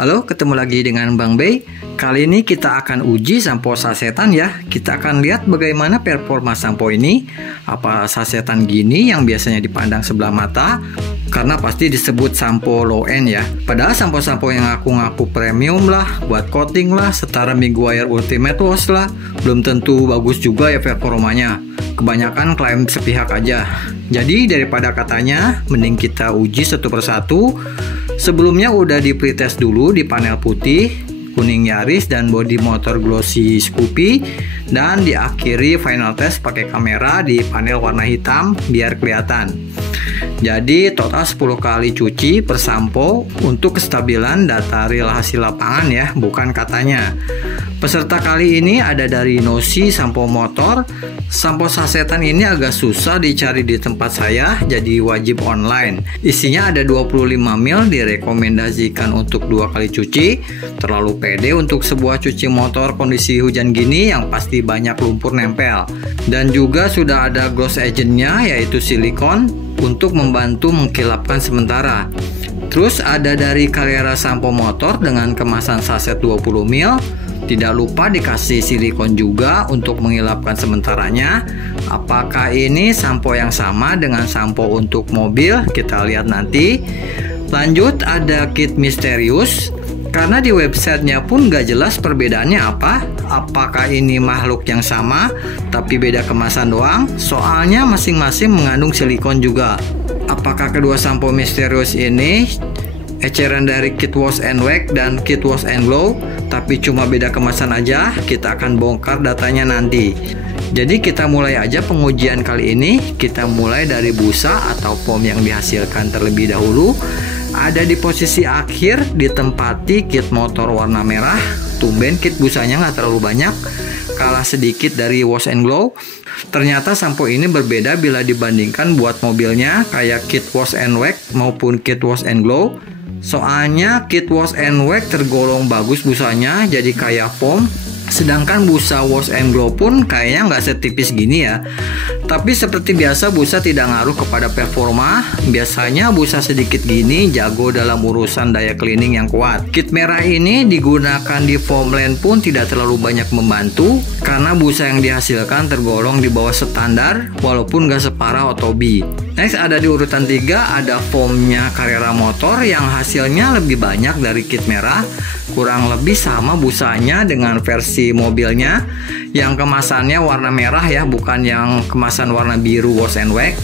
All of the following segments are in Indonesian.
Halo, ketemu lagi dengan Bang Bay. Kali ini kita akan uji sampo sasetan ya. Kita akan lihat bagaimana performa sampo ini. Apa sasetan gini yang biasanya dipandang sebelah mata, karena pasti disebut sampo low end ya. Padahal sampo-sampo yang ngaku-ngaku premium lah, buat coating lah, setara Miguiar Ultimate Wash lah, belum tentu bagus juga ya performanya. Kebanyakan klaim sepihak aja. Jadi daripada katanya, mending kita uji satu persatu. Sebelumnya udah di pretest dulu di panel putih, kuning Yaris, dan bodi motor glossy Scoopy, dan diakhiri final test pakai kamera di panel warna hitam biar kelihatan. Jadi total 10 kali cuci per sampo untuk kestabilan data real hasil lapangan ya, bukan katanya. Peserta kali ini ada dari Nosi Sampo Motor. Sampo sasetan ini agak susah dicari di tempat saya, jadi wajib online. Isinya ada 25 ml, direkomendasikan untuk 2 kali cuci. Terlalu pede untuk sebuah cuci motor kondisi hujan gini yang pasti banyak lumpur nempel. Dan juga sudah ada gloss agentnya, yaitu silikon, untuk membantu mengkilapkan sementara. Terus ada dari Carrera Sampo Motor dengan kemasan saset 20 ml. Tidak lupa dikasih silikon juga untuk mengilapkan sementaranya. Apakah ini sampo yang sama dengan sampo untuk mobil? Kita lihat nanti. Lanjut ada kit misterius. Karena di websitenya pun gak jelas perbedaannya apa. Apakah ini makhluk yang sama tapi beda kemasan doang? Soalnya masing-masing mengandung silikon juga. Apakah kedua sampo misterius ini eceran dari Kit Wash and Wax dan Kit Wash and Glow, tapi cuma beda kemasan aja? Kita akan bongkar datanya nanti. Jadi kita mulai aja pengujian kali ini. Kita mulai dari busa atau foam yang dihasilkan terlebih dahulu. Ada di posisi akhir, ditempati kit motor warna merah. Tumben kit busanya nggak terlalu banyak, kalah sedikit dari Wash and Glow. Ternyata sampo ini berbeda bila dibandingkan buat mobilnya, kayak Kit Wash and Wax maupun Kit Wash and Glow. Soalnya Kit Wash and Wax tergolong bagus busanya, jadi kayak foam. Sedangkan busa Wash and Glow pun kayaknya nggak setipis gini ya. Tapi seperti biasa busa tidak ngaruh kepada performa. Biasanya busa sedikit gini jago dalam urusan daya cleaning yang kuat. Kit merah ini digunakan di foamland pun tidak terlalu banyak membantu, karena busa yang dihasilkan tergolong di bawah standar walaupun nggak separah Otobi. Next ada di urutan 3 ada foamnya Carrera Motor yang hasilnya lebih banyak dari kit merah. Kurang lebih sama busanya dengan versi mobilnya yang kemasannya warna merah ya, bukan yang kemasan warna biru Wash and Wax.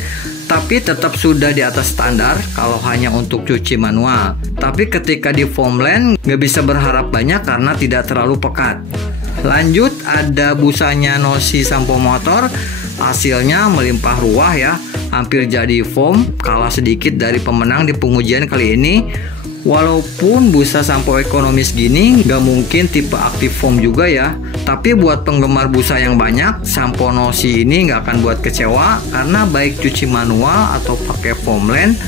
Tapi tetap sudah di atas standar kalau hanya untuk cuci manual. Tapi ketika di foamland nggak bisa berharap banyak karena tidak terlalu pekat. Lanjut ada busanya Nosi Sampo Motor. Hasilnya melimpah ruah ya, hampir jadi foam, kalah sedikit dari pemenang di pengujian kali ini. Walaupun busa sampo ekonomis gini nggak mungkin tipe aktif foam juga ya. Tapi buat penggemar busa yang banyak, sampo Nosi ini nggak akan buat kecewa. Karena baik cuci manual atau pakai foamland,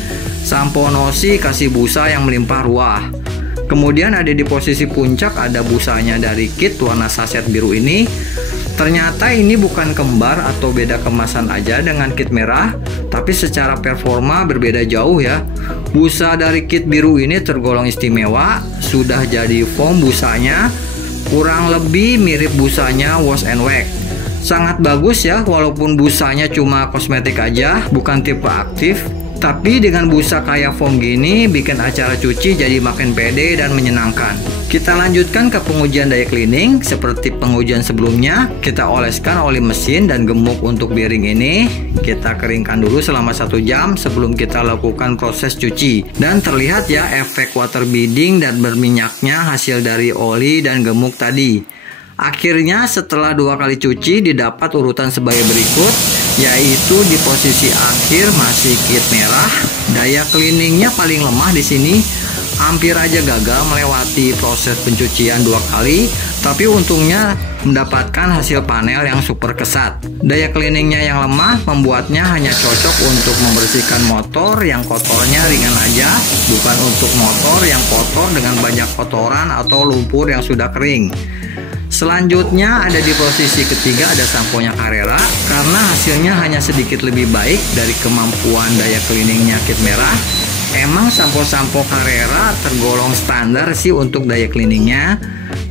sampo Nosi kasih busa yang melimpah ruah. Kemudian ada di posisi puncak ada busanya dari kit warna saset biru ini. Ternyata ini bukan kembar atau beda kemasan aja dengan kit merah, tapi secara performa berbeda jauh ya. Busa dari kit biru ini tergolong istimewa, sudah jadi foam busanya, kurang lebih mirip busanya Wash and Wax. Sangat bagus ya, walaupun busanya cuma kosmetik aja, bukan tipe aktif. Tapi dengan busa kayak foam gini bikin acara cuci jadi makin pede dan menyenangkan. Kita lanjutkan ke pengujian daya cleaning. Seperti pengujian sebelumnya, kita oleskan oli mesin dan gemuk untuk bearing ini. Kita keringkan dulu selama 1 jam sebelum kita lakukan proses cuci. Dan terlihat ya efek water beading dan berminyaknya hasil dari oli dan gemuk tadi. Akhirnya setelah 2 kali cuci didapat urutan sebagai berikut, yaitu di posisi akhir masih kit merah. Daya cleaningnya paling lemah di sini, hampir aja gagal melewati proses pencucian 2 kali. Tapi untungnya mendapatkan hasil panel yang super kesat. Daya cleaningnya yang lemah membuatnya hanya cocok untuk membersihkan motor yang kotornya ringan aja, bukan untuk motor yang kotor dengan banyak kotoran atau lumpur yang sudah kering. Selanjutnya ada di posisi ketiga ada samponya Carrera, karena hasilnya hanya sedikit lebih baik dari kemampuan daya cleaningnya kit merah. Emang sampo-sampo Carrera tergolong standar sih untuk daya cleaningnya.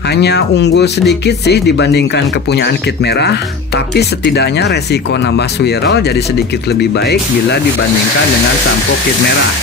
Hanya unggul sedikit sih dibandingkan kepunyaan kit merah, tapi setidaknya resiko nambah swirl jadi sedikit lebih baik bila dibandingkan dengan sampo kit merah.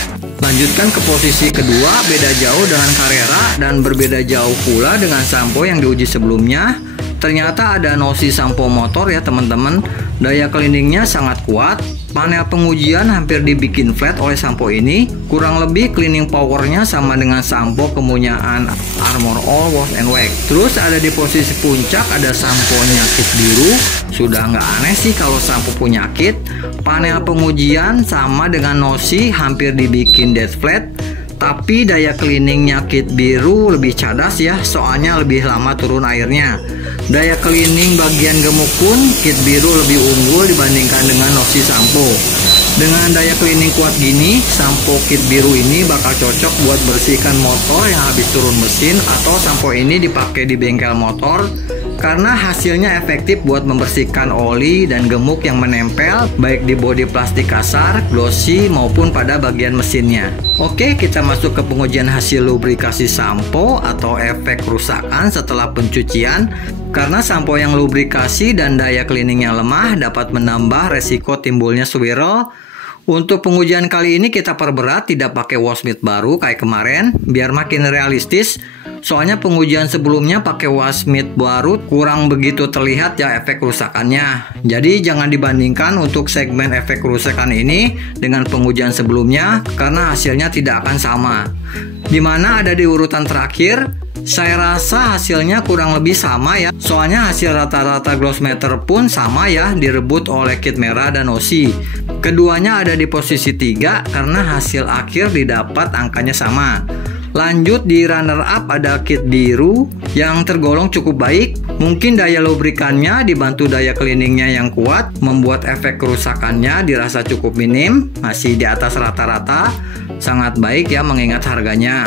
Lanjutkan ke posisi kedua, beda jauh dengan Carrera dan berbeda jauh pula dengan sampo yang diuji sebelumnya. Ternyata ada Nossi sampo motor ya teman-teman. Daya cleaningnya sangat kuat. Panel pengujian hampir dibikin flat oleh sampo ini. Kurang lebih cleaning powernya sama dengan sampo kepunyaan Armor All Wash and Wax. Terus ada di posisi puncak ada samponya kit biru. Sudah nggak aneh sih kalau sampo punya kit. Panel pengujian sama dengan Nossi hampir dibikin dead flat. Tapi daya cleaningnya kit biru lebih cadas ya, soalnya lebih lama turun airnya. Daya cleaning bagian gemuk pun kit biru lebih unggul dibandingkan dengan Nossi sampo. Dengan daya cleaning kuat gini, sampo kit biru ini bakal cocok buat bersihkan motor yang habis turun mesin, atau sampo ini dipakai di bengkel motor karena hasilnya efektif buat membersihkan oli dan gemuk yang menempel baik di bodi plastik kasar, glossy maupun pada bagian mesinnya. Oke, kita masuk ke pengujian hasil lubrikasi sampo atau efek kerusakan setelah pencucian. Karena sampo yang lubrikasi dan daya cleaningnya lemah dapat menambah resiko timbulnya swirl. Untuk pengujian kali ini kita perberat, tidak pakai wash mitt baru kayak kemarin biar makin realistis. Soalnya pengujian sebelumnya pakai wash mitt baru kurang begitu terlihat ya efek kerusakannya. Jadi jangan dibandingkan untuk segmen efek kerusakan ini dengan pengujian sebelumnya karena hasilnya tidak akan sama. Dimana ada di urutan terakhir, saya rasa hasilnya kurang lebih sama ya. Soalnya hasil rata-rata gloss meter pun sama ya, direbut oleh kit merah dan Nossi. Keduanya ada di posisi 3 karena hasil akhir didapat angkanya sama. Lanjut di runner up ada kit biru yang tergolong cukup baik. Mungkin daya lubrikannya dibantu daya cleaningnya yang kuat membuat efek kerusakannya dirasa cukup minim, masih di atas rata-rata. Sangat baik ya mengingat harganya.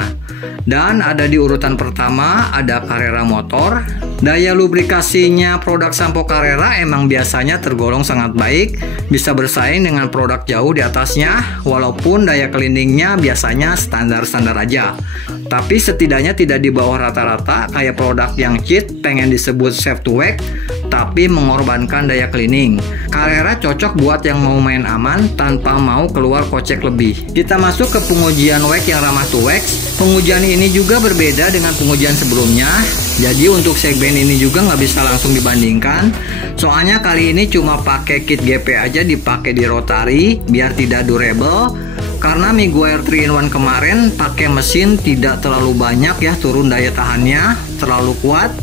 Dan ada di urutan pertama ada Carrera motor. Daya lubrikasinya produk sampo Carrera emang biasanya tergolong sangat baik, bisa bersaing dengan produk jauh di atasnya, walaupun daya cleaningnya biasanya standar-standar aja. Tapi setidaknya tidak di bawah rata-rata kayak produk yang cheat pengen disebut safe to wax, tapi mengorbankan daya cleaning. Carrera cocok buat yang mau main aman tanpa mau keluar kocek lebih. Kita masuk ke pengujian wax yang ramah to wax. Pengujian ini juga berbeda dengan pengujian sebelumnya. Jadi untuk segmen ini juga nggak bisa langsung dibandingkan. Soalnya kali ini cuma pakai kit GP aja dipakai di rotary biar tidak durable. Karena Meguiar 3-in-1 kemarin pakai mesin tidak terlalu banyak ya turun daya tahannya, terlalu kuat.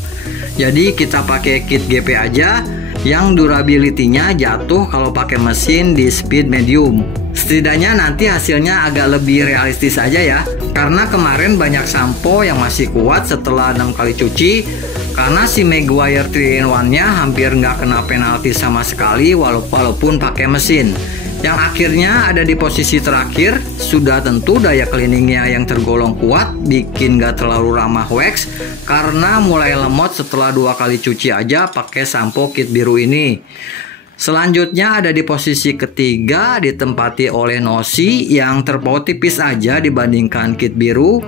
Jadi kita pakai kit GP aja yang durability-nya jatuh kalau pakai mesin di speed medium. Setidaknya nanti hasilnya agak lebih realistis aja ya. Karena kemarin banyak sampo yang masih kuat setelah 6 kali cuci. Karena si Meguiar 3-in-1-nya hampir nggak kena penalti sama sekali walaupun pakai mesin. Yang akhirnya ada di posisi terakhir, sudah tentu daya cleaningnya yang tergolong kuat, bikin gak terlalu ramah wax, karena mulai lemot setelah 2 kali cuci aja pakai sampo kit biru ini. Selanjutnya ada di posisi ketiga ditempati oleh Nossi yang terpaut tipis aja dibandingkan kit biru.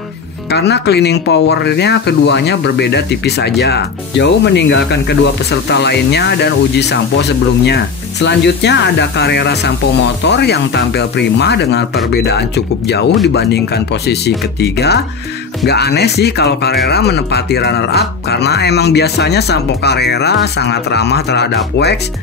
Karena cleaning powernya keduanya berbeda tipis aja, jauh meninggalkan kedua peserta lainnya dan uji sampo sebelumnya. Selanjutnya ada Carrera sampo motor yang tampil prima dengan perbedaan cukup jauh dibandingkan posisi ketiga. Gak aneh sih kalau Carrera menempati runner up karena emang biasanya sampo Carrera sangat ramah terhadap wax.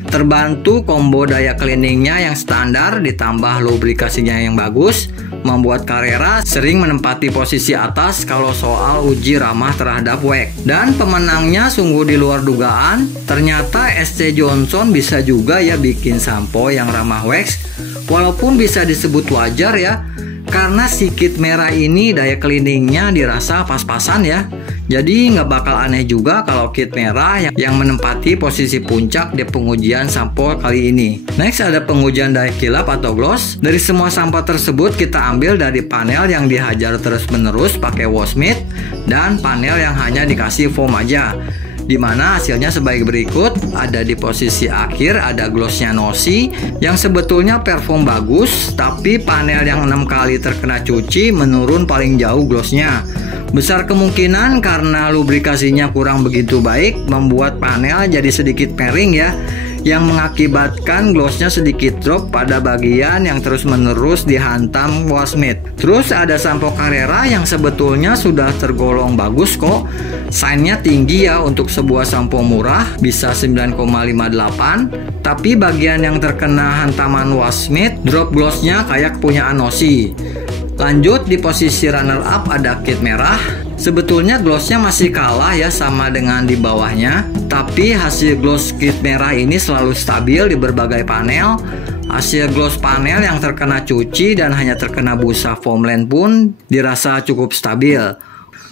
Terbantu combo daya cleaningnya yang standar ditambah lubrikasinya yang bagus, membuat Carrera sering menempati posisi atas kalau soal uji ramah terhadap wax. Dan pemenangnya sungguh di luar dugaan, ternyata SC Johnson bisa juga ya bikin sampo yang ramah wax. Walaupun bisa disebut wajar ya, karena si kit merah ini daya cleaningnya dirasa pas-pasan ya. Jadi nggak bakal aneh juga kalau kit merah yang menempati posisi puncak di pengujian sampo kali ini. Next ada pengujian daya kilap atau gloss. Dari semua sampo tersebut kita ambil dari panel yang dihajar terus menerus pakai wash mitt dan panel yang hanya dikasih foam aja. Dimana hasilnya sebagai berikut. Ada di posisi akhir ada glossnya Nosi yang sebetulnya perform bagus, tapi panel yang 6 kali terkena cuci menurun paling jauh glossnya. Besar kemungkinan karena lubrikasinya kurang begitu baik membuat panel jadi sedikit miring ya, yang mengakibatkan glossnya sedikit drop pada bagian yang terus-menerus dihantam wash mitt. Terus ada sampo Carrera yang sebetulnya sudah tergolong bagus kok. Shine-nya tinggi ya untuk sebuah sampo murah, bisa 9,58. Tapi bagian yang terkena hantaman wash mitt, drop glossnya kayak kepunyaan Nosi. Lanjut di posisi runner up ada kit merah. Sebetulnya glossnya masih kalah ya sama dengan di bawahnya, tapi hasil gloss kit merah ini selalu stabil di berbagai panel. Hasil gloss panel yang terkena cuci dan hanya terkena busa foamland pun dirasa cukup stabil.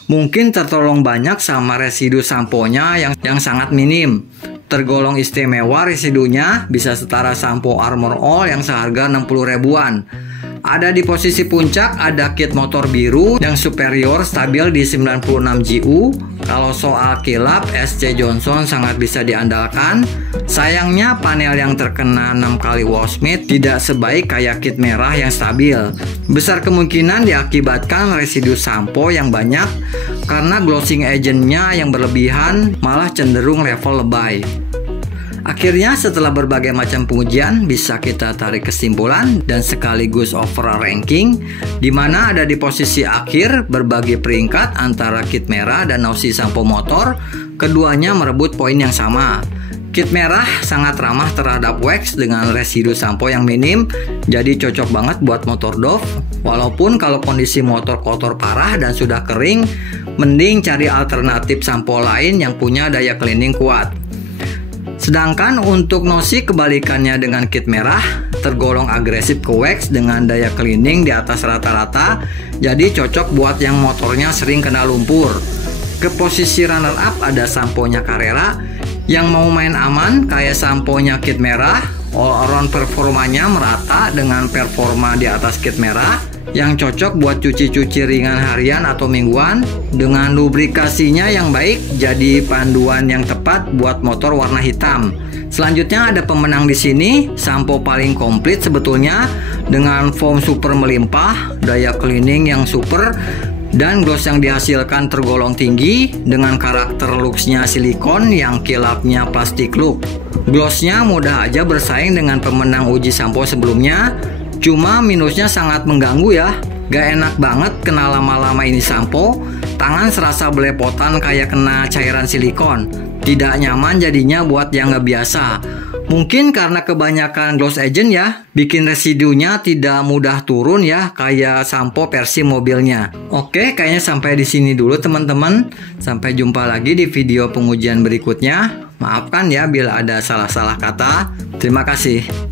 Mungkin tertolong banyak sama residu samponya yang sangat minim. Tergolong istimewa residunya, bisa setara sampo Armor All yang seharga 60 ribuan. Ada di posisi puncak ada kit motor biru yang superior stabil di 96 GU. Kalau soal kilap, SC Johnson sangat bisa diandalkan. Sayangnya panel yang terkena 6 kali wash mitt tidak sebaik kayak kit merah yang stabil. Besar kemungkinan diakibatkan residu sampo yang banyak karena glossing agentnya yang berlebihan malah cenderung level lebay. Akhirnya setelah berbagai macam pengujian bisa kita tarik kesimpulan dan sekaligus overall ranking, di mana ada di posisi akhir berbagi peringkat antara kit merah dan Nosi sampo motor. Keduanya merebut poin yang sama. Kit merah sangat ramah terhadap wax dengan residu sampo yang minim, jadi cocok banget buat motor Dove. Walaupun kalau kondisi motor kotor parah dan sudah kering, mending cari alternatif sampo lain yang punya daya cleaning kuat. Sedangkan untuk Nosi kebalikannya dengan kit merah, tergolong agresif ke wax dengan daya cleaning di atas rata-rata, jadi cocok buat yang motornya sering kena lumpur. Ke posisi runner up ada samponya Carrera yang mau main aman kayak samponya kit merah. All around performanya merata dengan performa di atas kit merah yang cocok buat cuci-cuci ringan harian atau mingguan. Dengan lubrikasinya yang baik jadi panduan yang tepat buat motor warna hitam. Selanjutnya ada pemenang di sini, sampo paling komplit sebetulnya dengan foam super melimpah, daya cleaning yang super, dan gloss yang dihasilkan tergolong tinggi dengan karakter looksnya silikon yang kilapnya plastik look. Glossnya mudah aja bersaing dengan pemenang uji sampo sebelumnya. Cuma minusnya sangat mengganggu ya. Gak enak banget kena lama-lama ini sampo. Tangan serasa belepotan kayak kena cairan silikon. Tidak nyaman jadinya buat yang gak biasa. Mungkin karena kebanyakan gloss agent ya, bikin residunya tidak mudah turun ya, kayak sampo versi mobilnya. Oke, kayaknya sampai di sini dulu teman-teman. Sampai jumpa lagi di video pengujian berikutnya. Maafkan ya bila ada salah-salah kata. Terima kasih.